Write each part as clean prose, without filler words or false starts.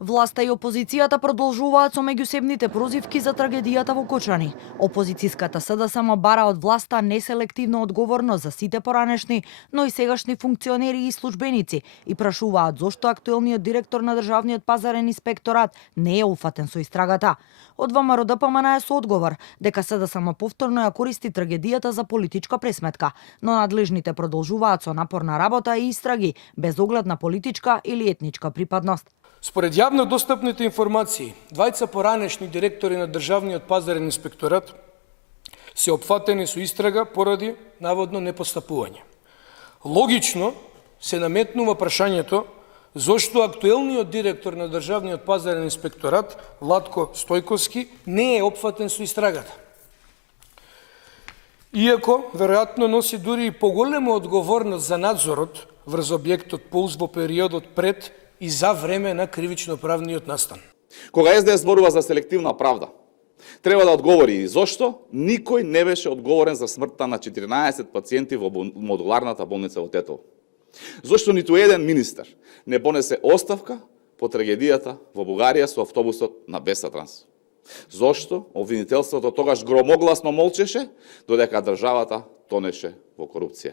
Власта и опозицијата продолжуваат со меѓусебните прозивки за трагедијата во Кочани. Опозицијската СДСМ бара од власта неселективна одговорност за сите поранешни, но и сегашни функционери и службеници и прашуваат зошто актуелниот директор на Државниот пазарен инспекторат не е уфатен со истрагата. Од ВМРО ДПМН е со одговор дека СДСМ повторно ја користи трагедијата за политичка пресметка, но надлежните продолжуваат со напорна работа и истраги без оглед на политичка или етничка припадност. Според јавно достапните информации, двајца поранешни директори на Државниот пазарен инспекторат се опфатени со истрага поради наводно непостапување. Логично се наметнува прашањето зошто актуелниот директор на Државниот пазарен инспекторат, Владко Стојковски, не е опфатен со истрагата. Иако, веројатно, носи дури и поголема одговорност за надзорот врз објектот ПУЛС во периодот пред и за време на кривично-правниот настан. Кога СДС зборува за селективна правда, треба да одговори и зошто никој не беше одговорен за смртта на 14 пациенти во модуларната болница во Тетово. Зошто ниту еден министер не понесе оставка по трагедијата во Бугарија со автобусот на Бесатранс. Зошто обвинителството тогаш громогласно молчеше, додека државата тонеше во корупција?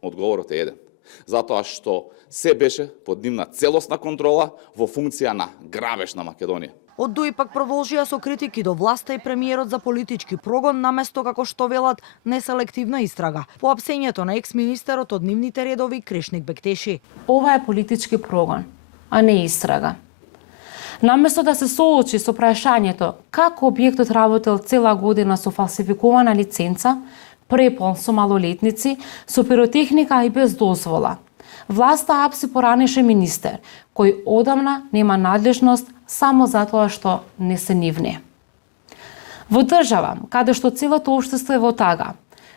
Одговорот е еден. Затоа што се беше под нивна целосна контрола во функција на грабеж на Македонија. Од ДУИ пак продолжија со критики до власта и премиерот за политички прогон, наместо како што велат неселективна истрага по апсењето на екс-министерот од нивните редови Крешник Бектеши. Ова е политички прогон, а не истрага. Наместо да се соочи со прашањето како објектот работел цела година со фалсификувана лиценца, препон со малолетници, со пиротехника и без дозвола, власта апси поранешен министер, кој одамна нема надлежност само затоа што не се нивни. Во држава, каде што целото општество е во тага,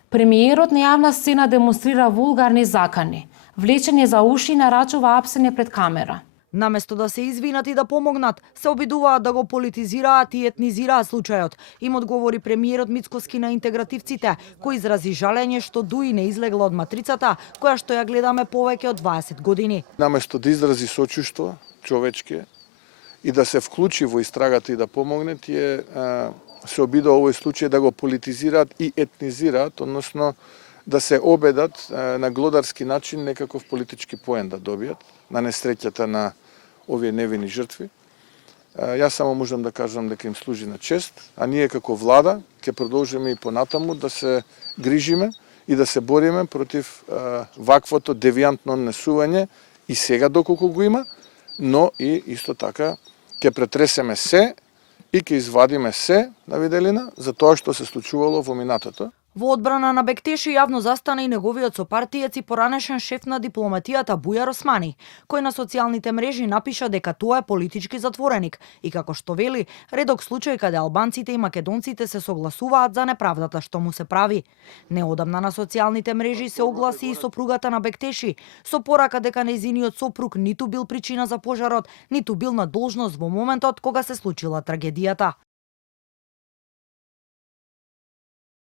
премиерот на јавна сцена демонстрира вулгарни закани, влечење за уши и нарачува апсење пред камера. Наместо да се извинат и да помогнат, се обидуваат да го политизираат и етнизираат случајот. Им одговори премиерот Мицкоски на интегративците, кој изрази жалење што ДУИ не излегла од матрицата, која што ја гледаме повеќе од 20 години. Наместо да изрази сочувство човечке и да се вклучи во истрагата и да помогне, тие се обидува овој случај да го политизираат и етнизираат, односно да се обедат на глодарски начин некаков политички поен да добијат на несреќата на овие невини жртви. Јас само можам да кажам дека им служи на чест, а ние како влада ќе продолжиме и понатаму да се грижиме и да се бориме против ваквото девијантно однесување и сега доколку го има, но и исто така ќе претресеме се и ќе извадиме се на виделина за тоа што се случувало во минатото. Во одбрана на Бектеши јавно застана и неговиот сопартиец и поранешен шеф на дипломатијата Бујар Османи, кој на социјалните мрежи напиша дека тоа е политички затвореник и како што вели, редок случај каде албанците и македонците се согласуваат за неправдата што му се прави. Неодамна на социјалните мрежи се огласи и сопругата на Бектеши, со порака дека нејзиниот сопруг ниту бил причина за пожарот, ниту бил на должност во моментот кога се случила трагедијата.